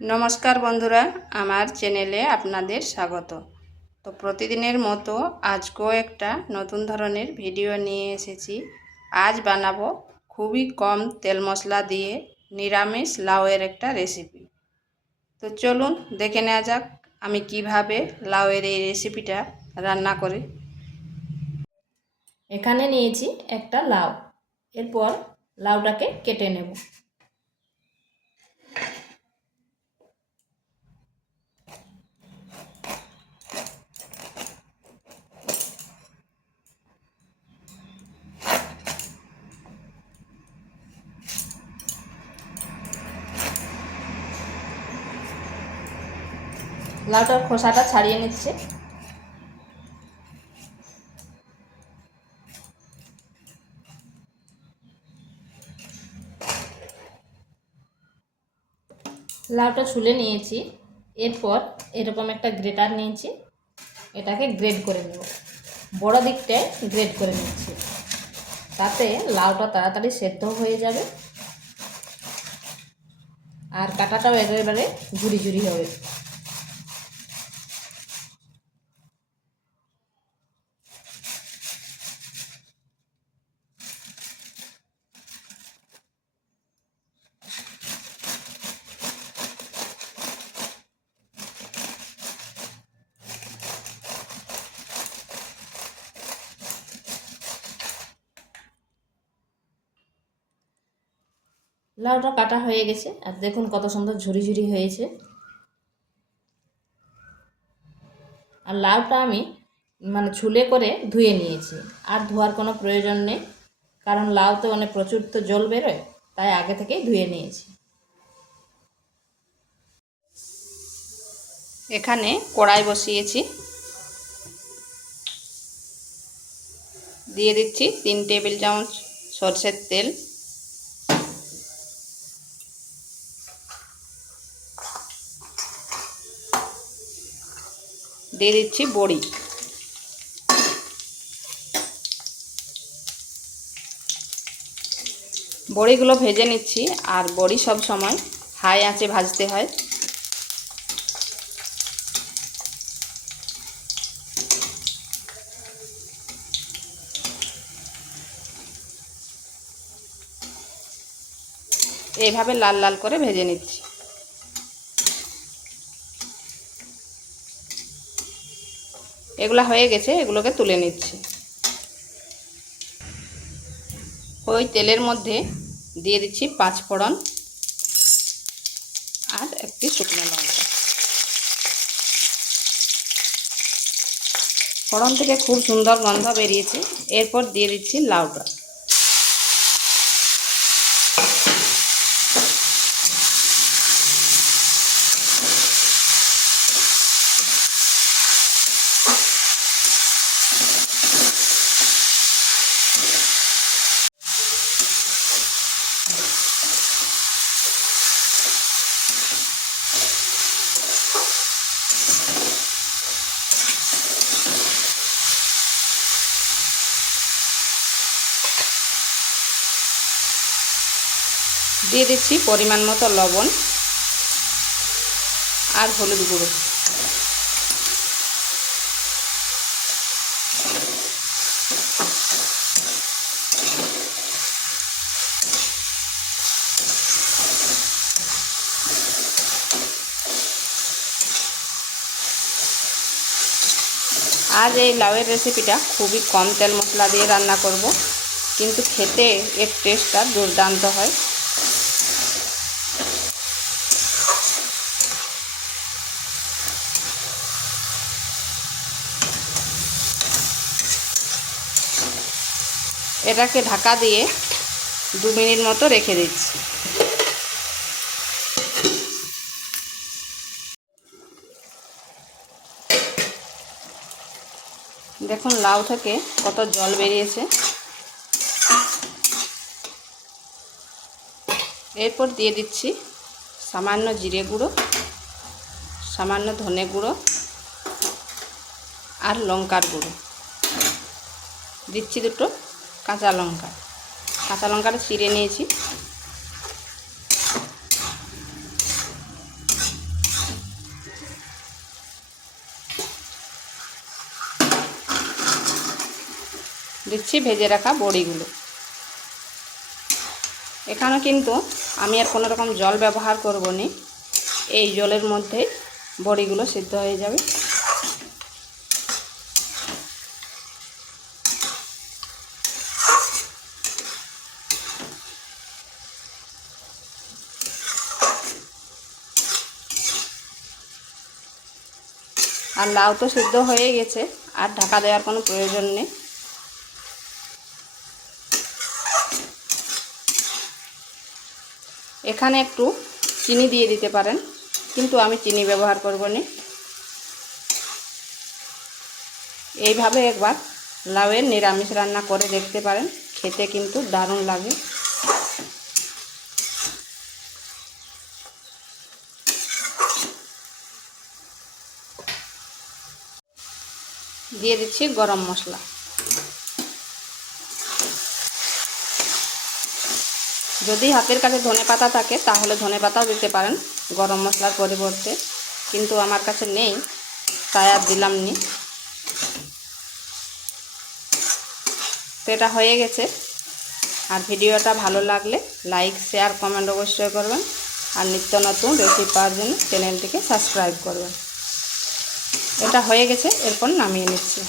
নমস্কার বন্ধুরা, আমার চ্যানেলে আপনাদের স্বাগত। তো প্রতিদিনের মতো আজকেও একটা নতুন ধরনের ভিডিও নিয়ে এসেছি। আজ বানাবো খুবই কম তেল মশলা দিয়ে নিরামিষ লাউয়ের একটা রেসিপি। তো চলুন দেখে নেওয়া যাক আমি কিভাবে লাউয়ের এই রেসিপিটা রান্না করি। এখানে নিয়েছি একটা লাউ। এরপর লাউটাকে কেটে নেব। লাউটার খোসাটা ছাড়িয়ে নিচ্ছে। লাউটা ছুলে নিয়েছি। এরপর এরকম একটা গ্রেটার নিয়েছি, এটাকে গ্রেড করে নেব। বড় দিকটায় গ্রেড করে নিচ্ছি, তাতে লাউটা তাড়াতাড়ি সেদ্ধ হয়ে যাবে আর কাটাটাও একেবারে ঝুরি ঝুরি হবে। লাউটা কাটা হয়ে গেছে আর দেখুন কত সুন্দর ঝুরি ঝুরি হয়েছে। আর লাউটা আমি ছুলে করে ধুয়ে নিয়েছি, আর ধোয়ার কোনো প্রয়োজন নেই, কারণ লাউতে অনেক প্রচুর তো জল বেরোয়, তাই আগে থেকেই ধুয়ে নিয়েছি। এখানে কড়াই বসিয়েছি, দিয়ে দিচ্ছি 3 টেবিল চামচ সরষের তেল। দিয়ে দিচ্ছি বড়ি। বড়িগুলো ভেজে নিচ্ছি, আর বড়ি সব সময় হাই আঁচে ভাজতে হয়। এইভাবে লাল লাল করে ভেজে নিচ্ছি। এগুলো হয়ে গেছে, এগুলোকে তুলে নিচ্ছি। ওই তেলের মধ্যে দিয়ে দিচ্ছি 5 ফোড়ন আর একটি শুকনো লঙ্কা। ফোড়ন থেকে খুব সুন্দর গন্ধ বেরিয়েছে। এরপর দিয়ে দিচ্ছি লাউটা। দিয়ে দিচ্ছি পরিমাণ মতো লবণ আর হলুদ গুঁড়ো। আজ এই লাউয়ের রেসিপিটা খুবই কম তেল মশলা দিয়ে রান্না করব, কিন্তু খেতে এর টেস্টটা দুর্দান্ত হয়। এটাকে ঢাকা দিয়ে 2 মিনিট মতো রেখে দিচ্ছি। দেখুন লাউ থেকে কত জল বেরিয়েছে। এরপর দিয়ে দিচ্ছি সামান্য জিরে গুঁড়ো, সামান্য ধনে গুঁড়ো আর লঙ্কার গুঁড়ো। দিচ্ছি 2 কাঁচা লঙ্কা। কাঁচা লঙ্কাটা চিড়ে নিয়েছি। দিচ্ছি ভেজে রাখা বড়িগুলো। এখানে কিন্তু আমি আর কোনো রকম জল ব্যবহার করব না, এই জলের মধ্যেই বড়িগুলো সিদ্ধ হয়ে যাবে। আর লাউ তো সিদ্ধ হয়ে গেছে, আর ঢাকা দেওয়ার কোনো প্রয়োজন নেই। এখানে একটু চিনি দিয়ে দিতে পারেন, কিন্তু আমি চিনি ব্যবহার করব না। এইভাবে একবার লাউয়ের নিরামিষ রান্না করে দেখতে পারেন, খেতে কিন্তু দারুণ লাগে। দিয়ে দিচ্ছি গরম মশলা। যদি হাতের কাছে ধনেপাতা থাকে তাহলে ধনেপাতাও দিতে পারেন গরম মশলার পরিবর্তে, কিন্তু আমার কাছে নেই তাই আর দিলাম নি। তো এটা হয়ে গেছে। আর ভিডিওটা ভালো লাগলে লাইক, শেয়ার, কমেন্ট অবশ্যই করবেন। আর নিত্য নতুন রেসিপি পাওয়ার জন্য চ্যানেলটিকে সাবস্ক্রাইব করবেন। এটা হয়ে গেছে, এরপর নামিয়ে নিচ্ছি।